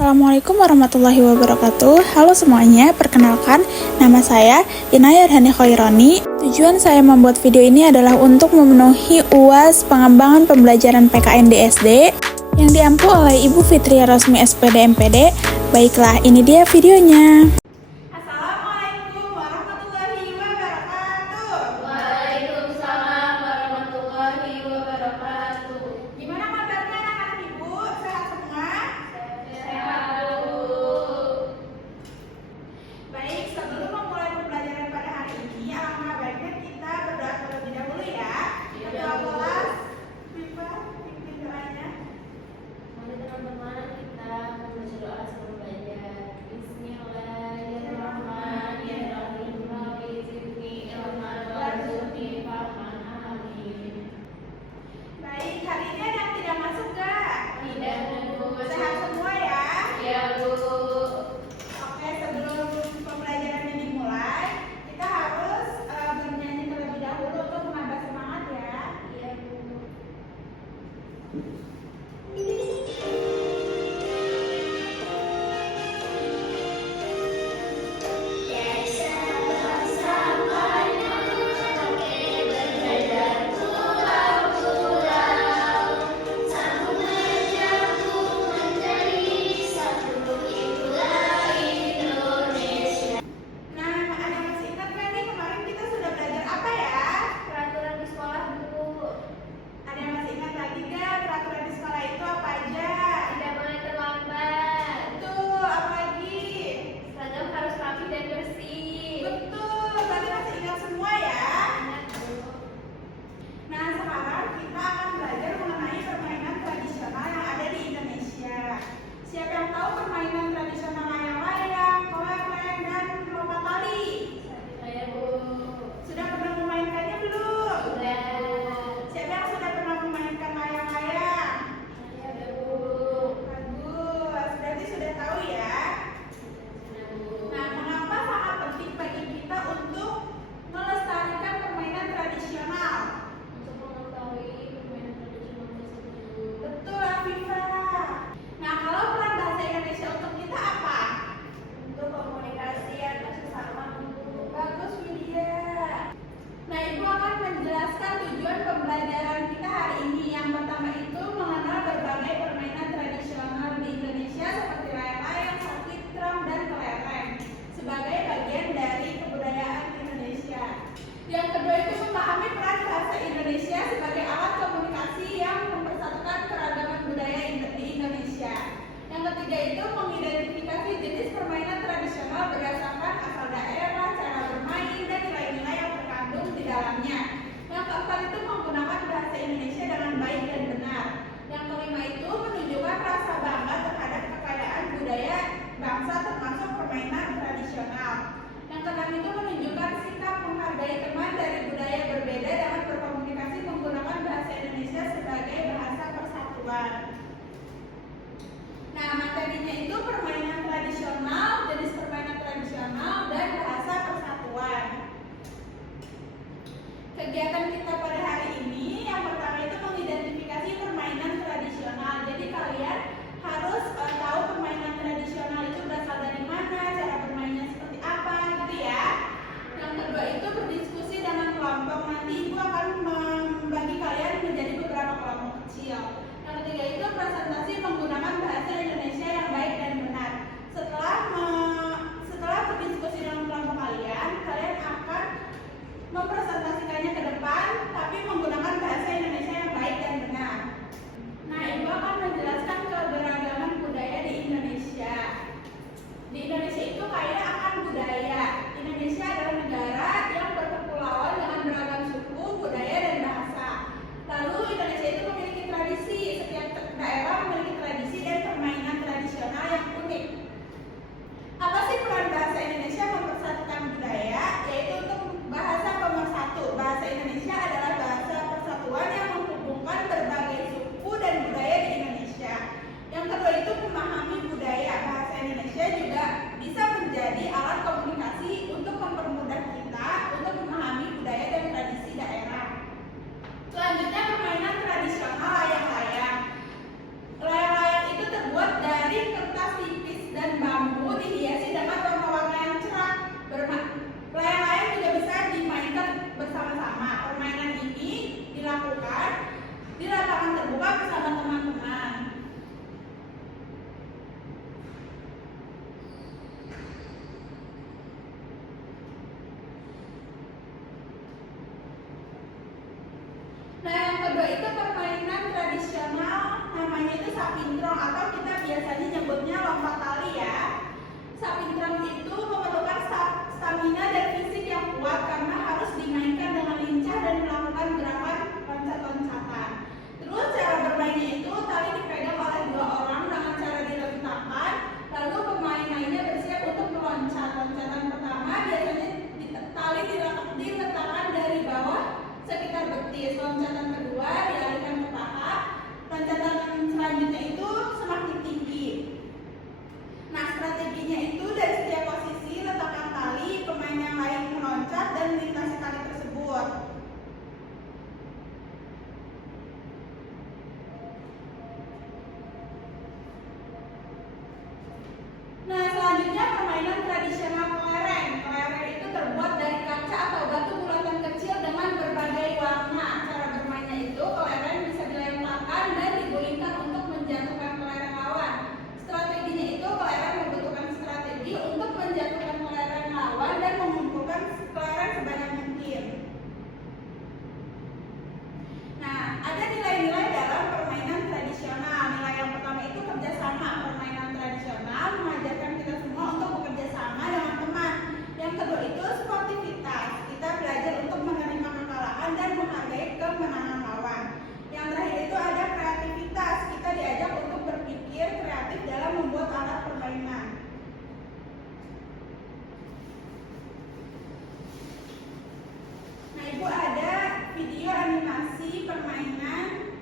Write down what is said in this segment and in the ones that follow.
Assalamualaikum warahmatullahi wabarakatuh. Halo semuanya, perkenalkan nama saya Inaya Dhani Khaironi. Tujuan saya membuat video ini adalah untuk memenuhi UAS pengembangan pembelajaran PKN di SD yang diampu oleh Ibu Fitria Rosmi SPD MPD. Baiklah, ini dia videonya. Assalamualaikum warahmatullahi wabarakatuh. Waalaikumsalam warahmatullahi wabarakatuh. Gimana kabarnya anak-anak ibu? Sehat semua? Sehat, Bu. Baik, sebelum memulai pembelajaran pada hari ini, alangkah baiknya kita berdoa terlebih dahulu ya. Ketua kelas, Viva, pimpin doanya. Mari teman-teman kita membaca doa sebelum belajar. Bismillahirrahmanirrahim. Rabbi zidni ilman warzuqni fahman. Amin. Baik, hari ini ada yang tidak masuk gak? Tidak, Bu. Sehat semua ya? Ya, Bu. Oke, sebelum pembelajarannya dimulai, kita harus bernyanyi terlebih dahulu untuk menambah semangat ya. Iya, Bu. Nah, ada yang masih ingat kan nih kemarin kita sudah belajar apa ya? Peraturan di sekolah, Bu. Ada yang masih ingat lagi gak peraturan di sekolah itu apa aja? Tidak boleh terlambat. Betul, apa lagi? Seragam harus rapi dan bersih. Betul, berarti masih ingat semua ya? Ingat, Bu. Nah, sekarang kita akan belajar mengenai permainan tradisional yang ada di Indonesia. Siapa yang tahu permainan tradisional layang-layang, kelereng, dan lompat tali? Saya, Bu. Sudah pernah memainkannya belum? Sudah. Siapa yang sudah pernah memainkan layang-layang? Saya, Bu. Bagus, berarti sudah tahu ya. Nah, mengapa sangat penting bagi kita untuk melestarikan permainan tradisional? Untuk mengetahui permainan tradisional tersebut. Betul, Afifah. Nah, kalau peran bahasa Indonesia untuk kita apa? Untuk komunikasi antar sesama, Bu. Bagus, Widya. Nah, Ibu akan menjelaskan tujuan pembelajaran kita hari ini. Yang pertama itu mengenal berbagai permainan tradisional di Indonesia seperti layang-layang, sakit, drum, dan kelereng sebagai bagian dari kebudayaan Indonesia. Yang kedua itu memahami peran bahasa Indonesia sebagai alat komunikasi yang mempersatukan keragaman budaya di Indonesia. Yang ketiga itu mengidentifikasi jenis permainan tradisional berdasarkan asal daerah, cara bermain, dan nilai-nilai yang terkandung di dalamnya. Yang keempat itu menggunakan bahasa Indonesia dengan baik dan benar. Yang kelima itu menunjukkan rasa bangga terhadap kekayaan budaya bangsa termasuk permainan tradisional. Yang keenam itu menunjukkan sikap menghargai teman dari budaya berbeda dapat berkomunikasi menggunakan bahasa Indonesia sebagai bahasa persatuan. Nah, materinya itu permainan tradisional, jenis permainan tradisional, dan bahasa persatuan. Kegiatan kita pada hari ini yang pertama itu mengidentifikasi permainan tradisional. Jadi kalian harus biasanya nyebutnya lompat tali ya. Sapi drum itu memerlukan stamina dan fisik yang kuat karena harus dimainkan dengan lincah dan melakukan gerakan loncat-loncatan. Terus cara bermainnya itu tali dipegang oleh 2 orang dengan cara diletakkan, lalu pemain lainnya bersiap untuk meloncat. Loncatan pertama biasanya tali diletakkan dari bawah sekitar betis. Loncatan kedua dialihkan ke paha. Loncatan selanjutnya itu semakin tinggi. Nah, strateginya itu dari setiap posisi letakkan tali, pemain yang lain meloncat dan melintasi tali tersebut. Nah, selanjutnya permainan tradisional kelereng. Kelereng itu terbuat dari kaca atau batu bulatan kecil dengan berbagai warna. Cara bermainnya itu kelereng bisa dilemparkan dan digulingkan untuk menjatuhkan kelereng lawan. Strateginya itu kelereng membutuhkan strategi untuk menjatuhkan kelereng lawan dan mengumpulkan kelereng sebanyak mungkin. Nah, ada nilai-nilai dalam permainan tradisional. Nilai yang pertama itu kerjasama. Permainan tradisional mengajarkan kita semua untuk bekerja sama dengan teman. Yang kedua itu sportivitas. Kita belajar untuk menerima kekalahan dan menghargai kemenangan lawan. Yang terakhir itu ada kreativitas. Kita diajak untuk berpikir kreatif dalam membuat alat permainan. Nah, Ibu ada video animasi permainan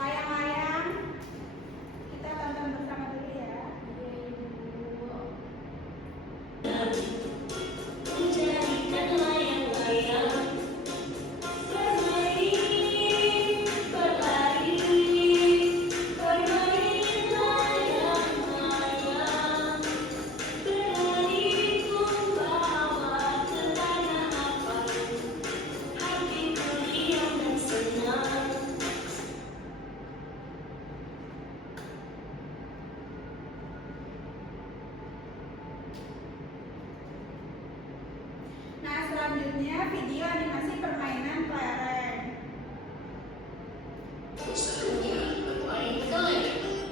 layang-layang. Kita tonton bersama dulu ya. Menjadikan layang-layang bermain, berlari, bermain layang-layang, berlari membawa ke tanah apapun, hatiku riang dan senang. Nah, selanjutnya video animasi permainan kelereng. Serunya bermain kelereng.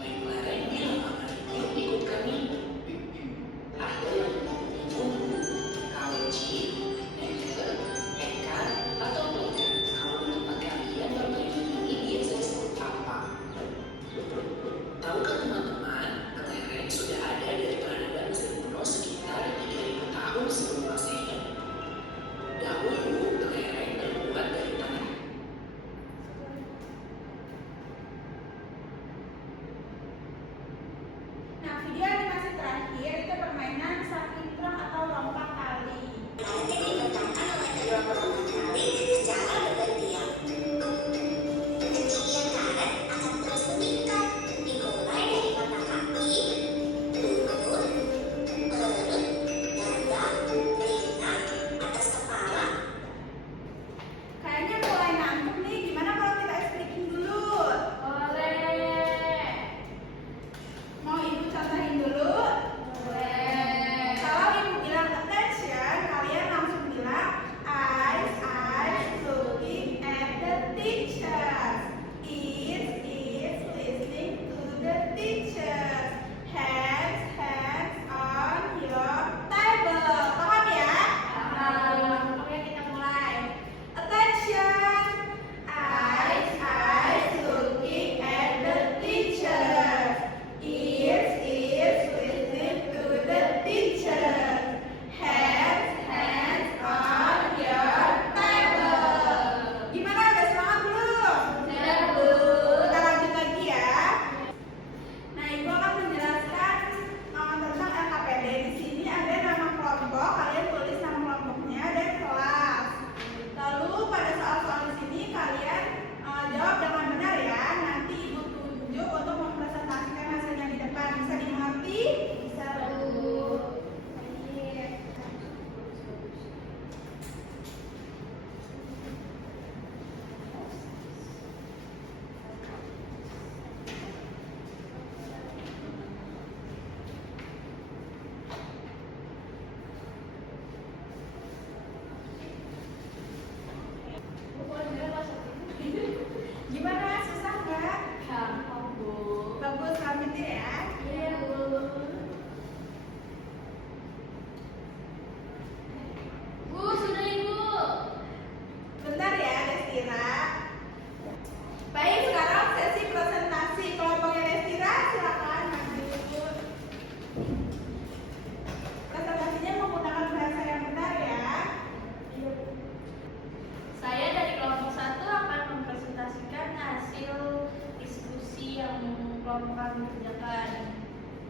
Main kelereng di lapangan. Yuk ikut kami. Ada yang bumbu, kawici, ember, ekar, atau boga. Kalau di tempat kalian bermain ini biasa disebut apa? Tahukah teman-teman, kelereng sudah ada dari peradaban Mesir kuno sekitar 3000 tahun sebelum Masehi. Dahulu kelereng terbuat dari tanah. Nah, video animasi terakhir itu permainan sapi drum atau lompat tali. Target dibentangkan oleh kedua pelompat tali secara bergantian. Ketinggian karet akan terus meningkat, dimulai dari mata kaki, lutut, perut, dada, telinga, atas kepala. Kayaknya mulai nangkep nih. Gimana kalau kita expliking dulu? Boleh. Mau Ibu contohin dulu? Boleh. Kalau kami kerjakan.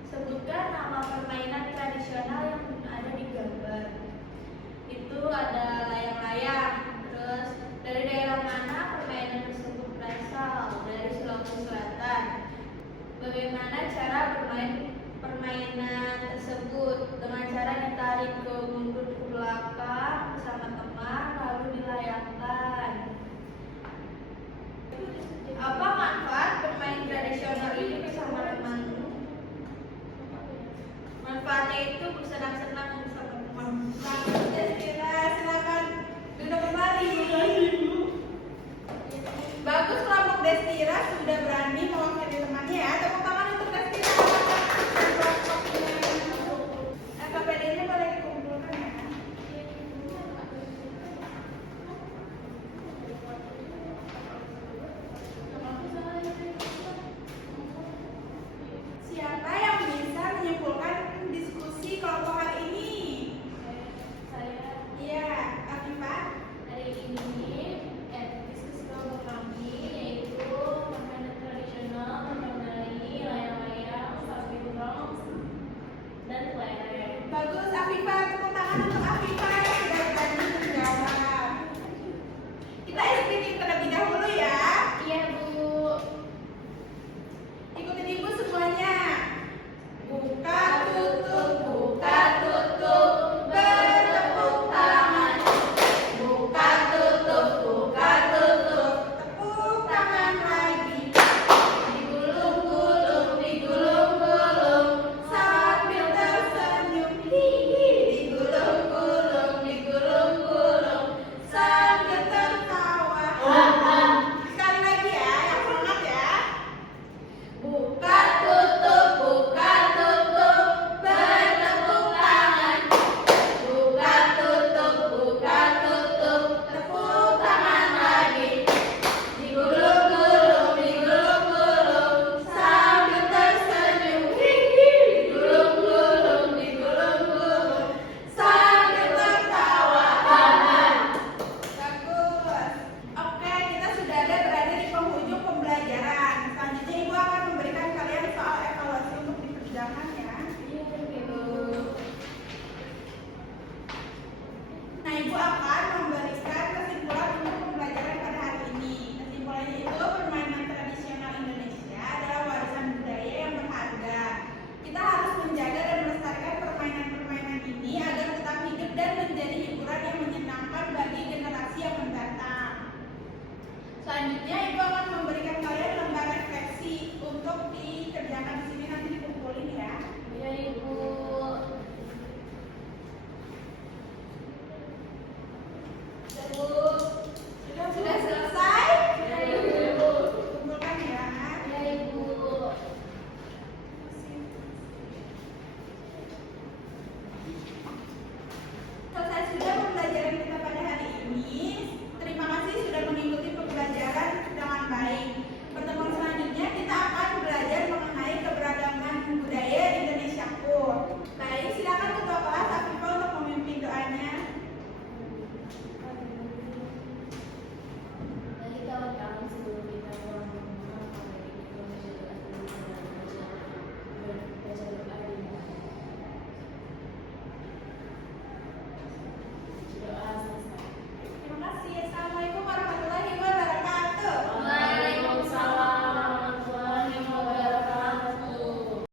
Sebutkan nama permainan tradisional yang ada di gambar. Itu ada layang-layang. Terus dari daerah mana permainan tersebut berasal? Dari Sulawesi Selatan. Bagaimana cara bermain permainan tersebut? Dengan cara ditarik mundur ke belakang bersama teman lalu dilayangkan. Apa manfaat bermain tradisional